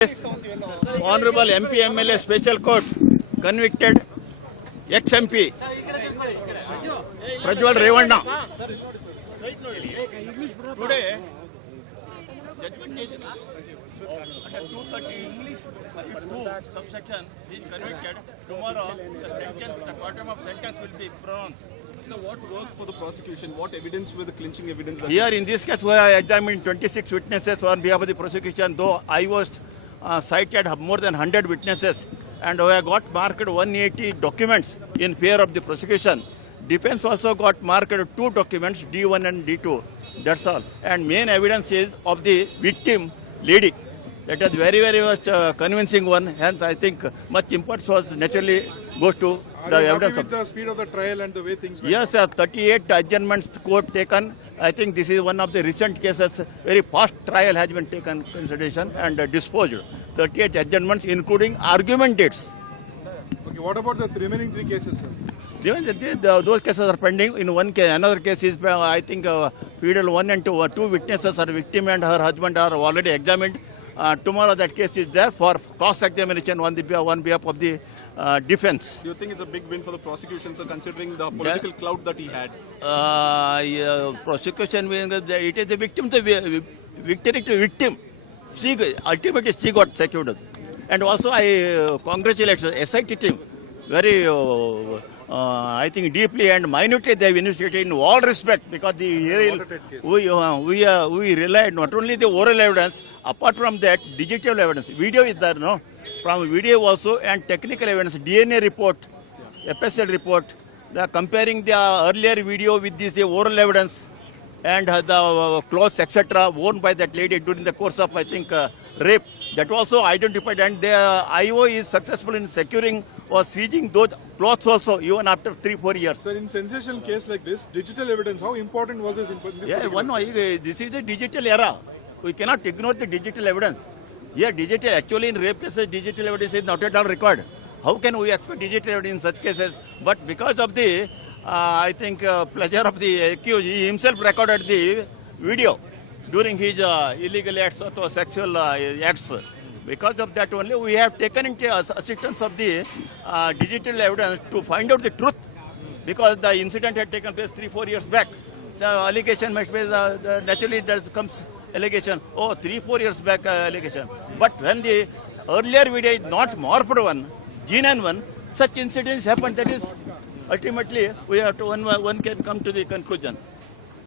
Yes. Honorable MP MLA Special Court convicted ex-MP Prajwal Revanna. Today, judgment is under 232 subsection is convicted. Tomorrow, the quantum of sentence will be pronounced. So what worked for the prosecution? What evidence were the clinching evidence? Here in this case, we are examined 26 witnesses on behalf of the prosecution, though I was cited more than 100 witnesses, and we have got marked 180 documents in favor of the prosecution. Defense also got marked 2 documents, D1 and D2. That's all. And main evidence is of the victim lady. That is very, very much convincing one. Hence, I think much importance was naturally goes to the evidence. With the speed of the trial and the way things went? Yes, 38 adjournments court taken. I think this is one of the recent cases. Very fast trial has been taken consideration and disposed. 38 adjournments, including argument dates. Okay, what about the remaining 3 cases, sir? Even those cases are pending. In one case, another case is, I think, Fidel 1 and 2. 2 witnesses, are victim and her husband, are already examined. Tomorrow that case is there for cross-examination on behalf of the defense. Do you think it's a big win for the prosecution, sir, considering the political clout that he had? Prosecution, it is the victim, the victory to victim. Ultimately, she got secured. And also, I congratulate the SIT team very, I think, deeply and minutely they have investigated in all respect, because we relied not only the oral evidence, apart from that, digital evidence. Video is there, no? From video also, and technical evidence, DNA report, FSL report, comparing the earlier video with this oral evidence and the clothes, etc., worn by that lady during the course of, I think, rape. That also identified, and the IO is successful in securing or seizing those clothes also, even after 3-4 years. Sir, in sensational case like this, digital evidence, how important was this? This is the digital era. We cannot ignore the digital evidence. Here, digital, actually in rape cases, digital evidence is not at all required. How can we expect digital evidence in such cases? But because of the, I think, pleasure of the accused, he himself recorded the video during his illegal acts or sexual acts. Because of that only, we have taken into assistance of the digital evidence to find out the truth. Because the incident had taken place 3-4 years back. The allegation must be, naturally there comes allegation, 3-4 years back allegation. But when the earlier video is not morphed one, genuine one, such incidents happen. That is, ultimately, we have to, one can come to the conclusion.